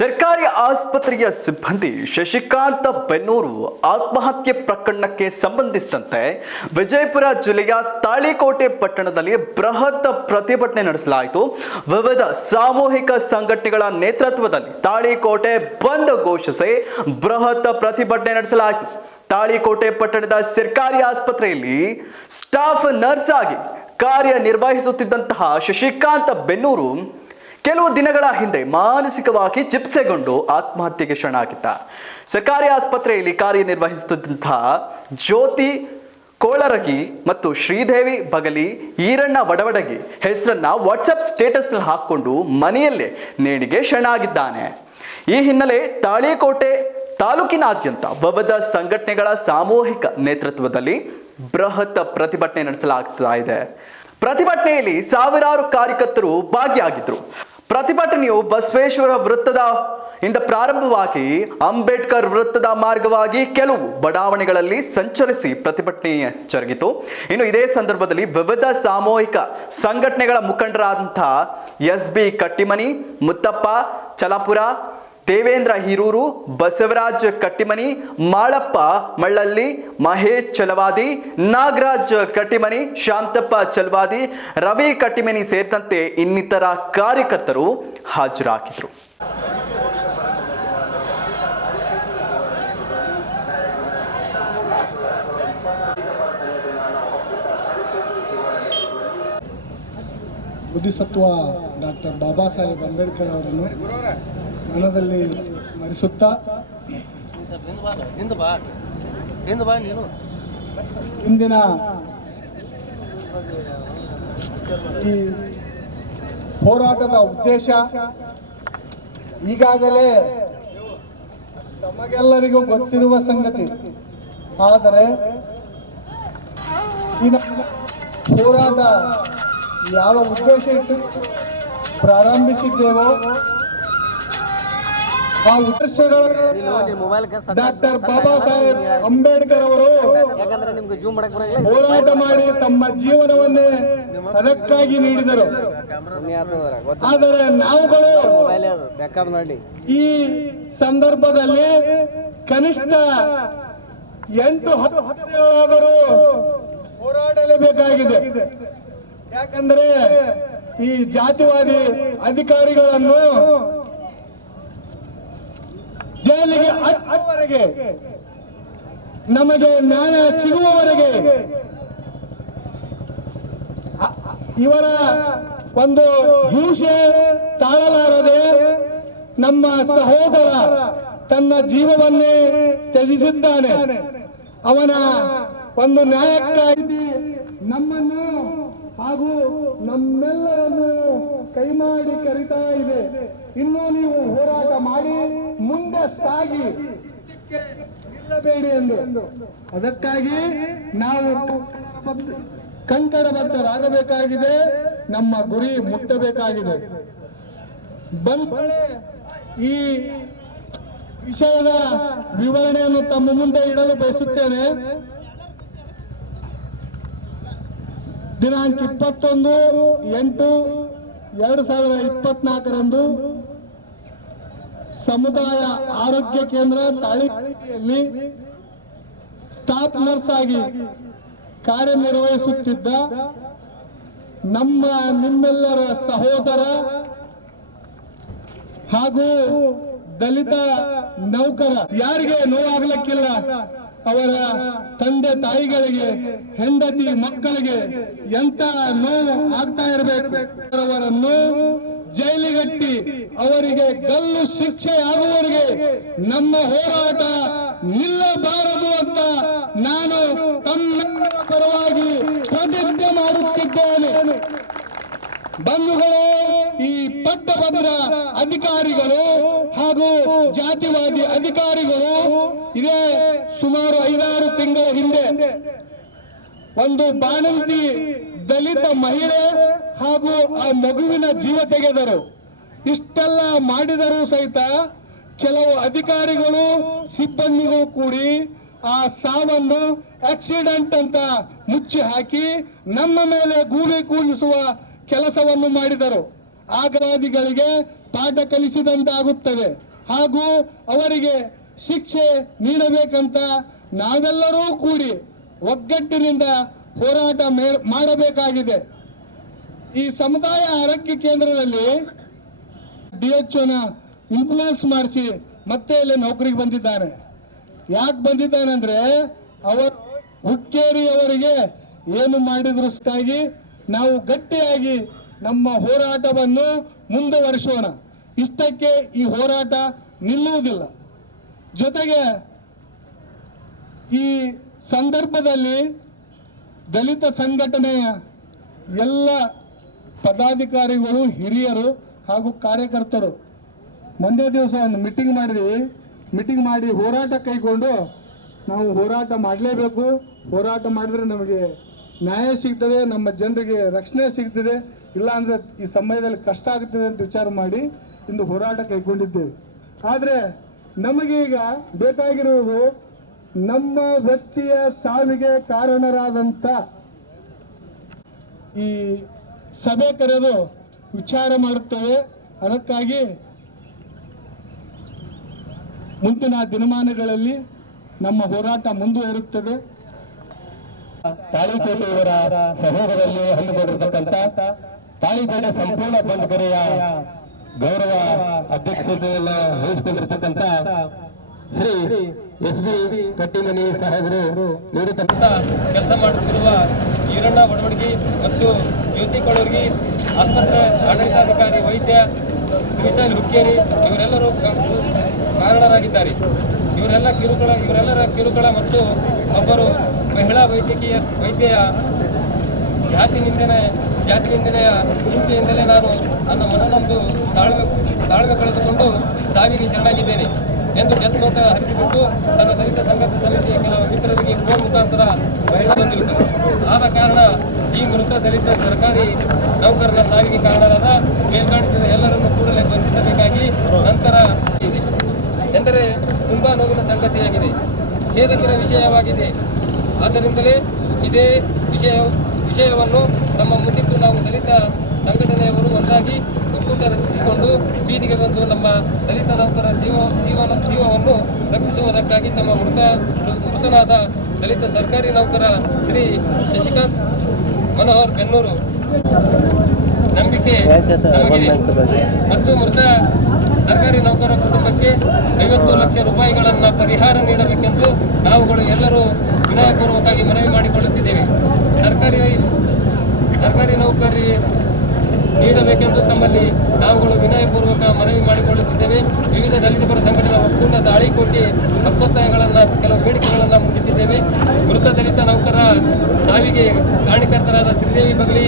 ಸರ್ಕಾರಿ ಆಸ್ಪತ್ರೆಯ ಸಿಬ್ಬಂದಿ ಶಶಿಕಾಂತ ಬೆನ್ನೂರು ಆತ್ಮಹತ್ಯೆ ಪ್ರಕರಣಕ್ಕೆ ಸಂಬಂಧಿಸಿದಂತೆ ವಿಜಯಪುರ ಜಿಲ್ಲೆಯ ತಾಳಿಕೋಟೆ ಪಟ್ಟಣದಲ್ಲಿ ಬೃಹತ್ ಪ್ರತಿಭಟನೆ ನಡೆಸಲಾಯಿತು. ವಿವಿಧ ಸಾಮೂಹಿಕ ಸಂಘಟನೆಗಳ ನೇತೃತ್ವದಲ್ಲಿ ತಾಳಿಕೋಟೆ ಬಂದ್ ಘೋಷಿಸಿ ಬೃಹತ್ ಪ್ರತಿಭಟನೆ ನಡೆಸಲಾಯಿತು. ತಾಳಿಕೋಟೆ ಪಟ್ಟಣದ ಸರ್ಕಾರಿ ಆಸ್ಪತ್ರೆಯಲ್ಲಿ ಸ್ಟಾಫ್ ನರ್ಸ್ ಆಗಿ ಕಾರ್ಯನಿರ್ವಹಿಸುತ್ತಿದ್ದಂತಹ ಶಶಿಕಾಂತ ಬೆನ್ನೂರು ಕೆಲವು ದಿನಗಳ ಹಿಂದೆ ಮಾನಸಿಕವಾಗಿ ಚಿಪ್ಸೆಗೊಂಡು ಆತ್ಮಹತ್ಯೆಗೆ ಶರಣಾಗಿದ್ದ. ಸರ್ಕಾರಿ ಆಸ್ಪತ್ರೆಯಲ್ಲಿ ಕಾರ್ಯನಿರ್ವಹಿಸುತ್ತಿದ್ದಂತಹ ಜ್ಯೋತಿ ಕೋಳರಗಿ ಮತ್ತು ಶ್ರೀದೇವಿ ಬಗಲಿ ಈರಣ್ಣ ವಡವಡಗಿ ಹೆಸರನ್ನ ವಾಟ್ಸಪ್ ಸ್ಟೇಟಸ್ನಲ್ಲಿ ಹಾಕೊಂಡು ಮನೆಯಲ್ಲೇ ನೇಣಿಗೆ ಶರಣಾಗಿದ್ದಾನೆ. ಈ ಹಿನ್ನೆಲೆ ತಾಳಿಕೋಟೆ ತಾಲೂಕಿನಾದ್ಯಂತ ವಿವಿಧ ಸಂಘಟನೆಗಳ ಸಾಮೂಹಿಕ ನೇತೃತ್ವದಲ್ಲಿ ಬೃಹತ್ ಪ್ರತಿಭಟನೆ ನಡೆಸಲಾಗ್ತಾ ಇದೆ. ಪ್ರತಿಭಟನೆಯಲ್ಲಿ ಸಾವಿರಾರು ಕಾರ್ಯಕರ್ತರು ಭಾಗಿಯಾಗಿದ್ರು ಪ್ರತಿಭಟನೆಯು ಬಸವೇಶ್ವರ ವೃತ್ತದ ಇಂದ ಪ್ರಾರಂಭವಾಗಿ ಅಂಬೇಡ್ಕರ್ ವೃತ್ತದ ಮಾರ್ಗವಾಗಿ ಕೆಲವು ಬಡಾವಣೆಗಳಲ್ಲಿ ಸಂಚರಿಸಿ ಪ್ರತಿಭಟನೆ ಜರುಗಿತು. ಇನ್ನು ಇದೇ ಸಂದರ್ಭದಲ್ಲಿ ವಿವಿಧ ಸಾಮೂಹಿಕ ಸಂಘಟನೆಗಳ ಮುಖಂಡರಾದಂಥ ಎಸ್ ಬಿ ಕಟ್ಟಿಮನಿ, ಮುತ್ತಪ್ಪ, ಚಲಾಪುರ ದೇವೇಂದ್ರ ಹಿರೂರು, ಬಸವರಾಜ್ ಕಟ್ಟಿಮನಿ, ಮಾಳಪ್ಪ ಮಳ್ಳಲ್ಲಿ ಮಹೇಶ್ ಚಲವಾದಿ, ನಾಗರಾಜ್ ಕಟ್ಟಿಮನಿ, ಶಾಂತಪ್ಪ ಚಲವಾದಿ, ರವಿ ಕಟ್ಟಿಮನಿ ಸೇರಿದಂತೆ ಇನ್ನಿತರ ಕಾರ್ಯಕರ್ತರು ಹಾಜರಾಗಿದ್ರು ಬುದ್ಧಿಸತ್ವ ಡಾಕ್ಟರ್ ಬಾಬಾ ಸಾಹೇಬ್ ಅಂಬೇಡ್ಕರ್ ಅವರನ್ನು ಮನದಲ್ಲಿ ಸ್ಮರಿಸುತ್ತಾ? ಇಂದಿನ ಈ ಹೋರಾಟದ ಉದ್ದೇಶ ಈಗಾಗಲೇ ತಮಗೆಲ್ಲರಿಗೂ ಗೊತ್ತಿರುವ ಸಂಗತಿ. ಆದರೆ ಈ ಹೋರಾಟ ಯಾವ ಉದ್ದೇಶ ಇಟ್ಟು ಪ್ರಾರಂಭಿಸಿದ್ದೇವೋ ಆ ಉದ್ದೇಶಗಳ ಡಾಕ್ಟರ್ ಬಾಬಾ ಸಾಹೇಬ್ ಅಂಬೇಡ್ಕರ್ ಅವರು ಹೋರಾಟ ಮಾಡಿ ತಮ್ಮ ಜೀವನವನ್ನೇ ಅದಕ್ಕಾಗಿ ನೀಡಿದರು. ಆದರೆ ನಾವುಗಳು ಈ ಸಂದರ್ಭದಲ್ಲಿ ಕನಿಷ್ಠ ಎಂಟು ಹತ್ತು ದಿನಗಳಾದರೂ ಹೋರಾಡಲೇಬೇಕಾಗಿದೆ. ಯಾಕಂದ್ರೆ ಈ ಜಾತಿವಾದಿ ಅಧಿಕಾರಿಗಳನ್ನು ಜೈಲಿಗೆ ಹತ್ತುವರೆಗೆ ನಮಗೆ ನ್ಯಾಯ ಸಿಗುವವರೆಗೆ ಇವರ ಒಂದು ಹಿಂಸೆ ತಾಳಲಾರದೆ ನಮ್ಮ ಸಹೋದರ ತನ್ನ ಜೀವವನ್ನೇ ತ್ಯಜಿಸಿದ್ದಾನೆ. ಅವನ ಒಂದು ನ್ಯಾಯಕ್ಕಾಗಿ ನಮ್ಮನ್ನು ಹಾಗೂ ನಮ್ಮೆಲ್ಲರನ್ನು ಕೈಮಾಡಿ ಕರಿತಾ ಇದೆ. ಇನ್ನೂ ನೀವು ಹೋರಾಟ ಮಾಡಿ, ಮುಂದೆ ಸಾಗಿ. ನಿಲ್ಲಬೇಡಿ ಎಂದು. ಅದಕ್ಕಾಗಿ ನಾವು ಬದ್ಧ- ಕಂಕಣಬದ್ಧರಾಗಬೇಕಾಗಿದೆ ನಮ್ಮ ಗುರಿ ಮುಟ್ಟಬೇಕಾಗಿದೆ. ಬಂಧುಗಳೇ ಈ ವಿಷಯದ ವಿವರಣೆಯನ್ನು ತಮ್ಮ ಮುಂದೆ ಇಡಲು ಬಯಸುತ್ತೇನೆ. ದಿನಾಂಕ ಇಪ್ಪತ್ತೊಂದು ಎಂಟು, ಎರಡು ಸಾವಿರದ ಇಪ್ಪತ್ನಾಲ್ಕರಂದು ಸಮುದಾಯ ಆರೋಗ್ಯ ಕೇಂದ್ರ ತಾಳಿಯಲ್ಲಿ ಸ್ಟಾಫ್ ನರ್ಸ್ ಆಗಿ ಕಾರ್ಯನಿರ್ವಹಿಸುತ್ತಿದ್ದ ನಮ್ಮ ನಿಮ್ಮೆಲ್ಲರ ಸಹೋದರ ಹಾಗೂ ದಲಿತ ನೌಕರ, ಯಾರಿಗೆ ನೋವಾಗ್ಲಿಕ್ಕಿಲ್ಲ, ಅವರ ತಂದೆ ತಾಯಿಗಳಿಗೆ, ಹೆಂಡತಿ ಮಕ್ಕಳಿಗೆ ಎಂತ ನೋವು ಆಗ್ತಾ ಇರಬೇಕು ಅವರನ್ನು ಜೈಲಿಗಟ್ಟಿ ಅವರಿಗೆ ಗಲ್ಲು ಶಿಕ್ಷೆ ಆಗುವವರಿಗೆ ನಮ್ಮ ಹೋರಾಟ ನಿಲ್ಲಬಾರದು ಅಂತ ನಾನು ತಮ್ಮೆಲ್ಲರ ಪರವಾಗಿ ಪ್ರತಿಜ್ಞೆ ಮಾಡುತ್ತಿದ್ದೇನೆ. ಬಂಧುಗಳೇ, ಈ ಪಟ್ಟಭದ್ರ ಅಧಿಕಾರಿಗಳು ಹಾಗೂ ಜಾತಿವಾದಿ ಅಧಿಕಾರಿಗಳು ಇದೇ ಸುಮಾರು ಐದಾರು ತಿಂಗಳ ಹಿಂದೆ ಒಂದು ಬಾಣಂತಿ ದಲಿತ ಮಹಿಳೆ ಹಾಗೂ ಆ ಮಗುವಿನ ಜೀವ ತೆಗೆದರು. ಇಷ್ಟೆಲ್ಲ ಮಾಡಿದರೂ ಸಹಿತ ಕೆಲವು ಅಧಿಕಾರಿಗಳು ಸಿಬ್ಬಂದಿಗೂ ಕೂಡಿ ಆ ಸಾವನ್ನು ಆಕ್ಸಿಡೆಂಟ್ ಅಂತ ಮುಚ್ಚಿ ಹಾಕಿ ನಮ್ಮ ಮೇಲೆ ಗೂಬೆ ಕೂಲಿಸುವ ಕೆಲಸವನ್ನು ಮಾಡಿದರು. ಆಗವಾದಿಗಳಿಗೆ ಪಾಠ ಕಲಿಸಿದಂತಾಗುತ್ತದೆ. ಹಾಗೂ ಅವರಿಗೆ ಶಿಕ್ಷೆ ನೀಡಬೇಕಂತ ನಾವೆಲ್ಲರೂ ಕೂಡಿ ಒಗ್ಗಟ್ಟಿನಿಂದ ಹೋರಾಟ ಮಾಡಬೇಕಾಗಿದೆ. ಈ ಸಮುದಾಯ ಆರೋಗ್ಯ ಕೇಂದ್ರದಲ್ಲಿ ಡಿ ಎಚ್ ಓನ ಇನ್ಫ್ಲೂಯೆನ್ಸ್ ಮಾಡಿಸಿ ಮತ್ತೆ ಇಲ್ಲಿ ನೌಕರಿಗೆ ಬಂದಿದ್ದಾನೆ ಯಾಕೆ ಬಂದಿದ್ದಾನಂದ್ರೆ ಅವರು ಹುಕ್ಕೇರಿ ಅವರಿಗೆ ಏನು ಮಾಡಿದ್ರಷ್ಟಾಗಿ ನಾವು ಗಟ್ಟಿಯಾಗಿ ನಮ್ಮ ಹೋರಾಟವನ್ನು ಮುಂದುವರಿಸೋಣ. ಇಷ್ಟಕ್ಕೆ ಈ ಹೋರಾಟ ನಿಲ್ಲುವುದಿಲ್ಲ. ಜೊತೆಗೆ ಈ ಸಂದರ್ಭದಲ್ಲಿ ದಲಿತ ಸಂಘಟನೆಯ ಎಲ್ಲ ಪದಾಧಿಕಾರಿಗಳು, ಹಿರಿಯರು ಹಾಗೂ ಕಾರ್ಯಕರ್ತರು ಒಂದೇ ದಿವಸ ಒಂದು ಮೀಟಿಂಗ್ ಮಾಡಿದ್ವಿ. ಮೀಟಿಂಗ್ ಮಾಡಿ ಹೋರಾಟ ಕೈಗೊಂಡು ನಾವು ಹೋರಾಟ ಮಾಡಲೇಬೇಕು. ಹೋರಾಟ ಮಾಡಿದ್ರೆ ನಮಗೆ ನ್ಯಾಯ ಸಿಗ್ತದೆ, ನಮ್ಮ ಜನರಿಗೆ ರಕ್ಷಣೆ ಸಿಗ್ತದೆ. ಇಲ್ಲಾಂದರೆ ಈ ಸಮಯದಲ್ಲಿ ಕಷ್ಟ ಆಗ್ತದೆ ಅಂತ ವಿಚಾರ ಮಾಡಿ ಇಂದು ಹೋರಾಟ ಕೈಗೊಂಡಿದ್ದೇವೆ. ಆದರೆ ನಮಗೀಗ ಬೇಕಾಗಿರುವುದು ನಮ್ಮ ವ್ಯಕ್ತಿಯ ಸಾವಿಗೆ ಕಾರಣರಾದಂಥ ಈ ಸಭೆ ಕರೆದು ವಿಚಾರ ಮಾಡುತ್ತೇವೆ. ಅದಕ್ಕಾಗಿ ಮುಂದಿನ ದಿನಮಾನಗಳಲ್ಲಿ ನಮ್ಮ ಹೋರಾಟ ಮುಂದುವರಿಯುತ್ತದೆ. ತಾಳಿಕೋಟೆಯವರ ಸಹೋದರಲ್ಲಿ ಹಮ್ಮಿಕೊಂಡಿರತಕ್ಕಂತ ತಾಳಿಕೋಟೆ ಸಂಪೂರ್ಣ ಬಂಧುಕರೆಯ ಗೌರವ ಅಧ್ಯಕ್ಷತೆಯನ್ನು ವಹಿಸಿಕೊಂಡಿರ್ತಕ್ಕಂಥ ಶ್ರೀ ಎಸ್ ಬಿ ಕಟ್ಟಿಮನಿ ಸಾಹೇಬರು ನಿವೃತ್ತ ಕೆಲಸ ಮಾಡುತ್ತಿರುವ ಈರಣ್ಣ ಬಡವಡಿಗಿ ಮತ್ತು ಜ್ಯೋತಿ ಕೊಳೂರ್ಗಿ ಆಸ್ಪತ್ರೆ ಆಡಳಿತಾಧಿಕಾರಿ, ವೈದ್ಯ, ಶ್ರೀಶೈಲ್ ಹುಕ್ಕೇರಿ, ಇವರೆಲ್ಲರೂ ಕಾರಣರಾಗಿದ್ದಾರೆ. ಇವರೆಲ್ಲ ಕಿರುಕುಳ ಇವರೆಲ್ಲರ ಕಿರುಕುಳ ಮತ್ತು ಒಬ್ಬರು ಮಹಿಳಾ ವೈದ್ಯಕೀಯ ವೈದ್ಯೆಯ ಜಾತಿ ನಿಂದನೆ ಜಾತಿ ನಿಂದನೆಯ ಹಿಂಸೆಯಿಂದಲೇ ನಾನು ನನ್ನ ಮನನೊಂದು ತಾಳ್ಮೆ ತಾಳ್ಮೆ ಕಳೆದುಕೊಂಡು ಸಾವಿಗೆ ಶರಣಾಗಿದ್ದೇನೆ. ಎಂದು ನೋಟ ಹರಿಸಿಬಿಟ್ಟು ತನ್ನ ದಲಿತ ಸಂಘರ್ಷ ಸಮಿತಿಯ ಕೆಲವು ಮಿತ್ರರಿಗೆ ಫೋನ್ ಮುಖಾಂತರ ಬಂದಿರುತ್ತದೆ. ಆದ ಕಾರಣ ಈ ಮೃತ ದಲಿತ ಸರ್ಕಾರಿ ನೌಕರನ ಸಾವಿಗೆ ಕಾರಣರಾದ ಮೇಲ್ಕಾಣಿಸಿದ ಎಲ್ಲರನ್ನು ಕೂಡಲೇ ಬಂಧಿಸಬೇಕಾಗಿ ನಂತರ ಇದೆ. ಎಂದರೆ ತುಂಬಾ ನೋವಿನ ಸಂಗತಿಯಾಗಿದೆ. ಖೇದಕರ ವಿಷಯವಾಗಿದೆ. ಆದ್ದರಿಂದಲೇ ಇದೇ ವಿಷಯ ವಿಷಯವನ್ನು ನಮ್ಮ ಮುಂದಿಟ್ಟು ನಾವು ದಲಿತ ಸಂಘಟನೆಯವರು ಒಂದಾಗಿ ಒಕ್ಕೂಟ ರಚಿಸಿಕೊಂಡು ಬೀದಿಗೆ ಬಂದು ನಮ್ಮ ದಲಿತ ನೌಕರ ಜೀವ, ಜೀವನ, ಜೀವವನ್ನು ರಕ್ಷಿಸುವುದಕ್ಕಾಗಿ ತಮ್ಮ ಮೃತ, ಮೃತನಾದ ದಲಿತ ಸರ್ಕಾರಿ ನೌಕರ ಶ್ರೀ ಶಶಿಕಾಂತ್ ಮನೋಹರ್ ಬೆನ್ನೂರು. ನಂಬಿಕೆ ಮತ್ತು ಮೃತ ಸರ್ಕಾರಿ ನೌಕರ ಕುಟುಂಬಕ್ಕೆ ಐವತ್ತು ಲಕ್ಷ ರೂಪಾಯಿಗಳನ್ನು ಪರಿಹಾರ ನೀಡಬೇಕೆಂದು ನಾವುಗಳು ಎಲ್ಲರೂ ವಿನಯಪೂರ್ವಕವಾಗಿ ಮನವಿ ಮಾಡಿಕೊಳ್ಳುತ್ತಿದ್ದೇವೆ. ಸರ್ಕಾರಿ ಸರ್ಕಾರಿ ನೌಕರಿ ನೀಡಬೇಕೆಂದು ತಮ್ಮಲ್ಲಿ ನಾವುಗಳು ವಿನಯಪೂರ್ವಕ ಮನವಿ ಮಾಡಿಕೊಳ್ಳುತ್ತಿದ್ದೇವೆ. ವಿವಿಧ ದಲಿತ ಪರ ಸಂಘಟನೆ ಒಕ್ಕೂಟ ತಾಳಿಕೋಟಿ ಹಕ್ಕೊತ್ತಾಯಗಳನ್ನು ಕೆಲವು ಬೇಡಿಕೆಗಳನ್ನು ಮುಂದಿಟ್ಟಿದ್ದೇವೆ. ಮೃತ ದಲಿತ ನೌಕರ ಸಾವಿಗೆ ಕಾರಣಕರ್ತರಾದ ಶ್ರೀದೇವಿ ಬಗಲಿ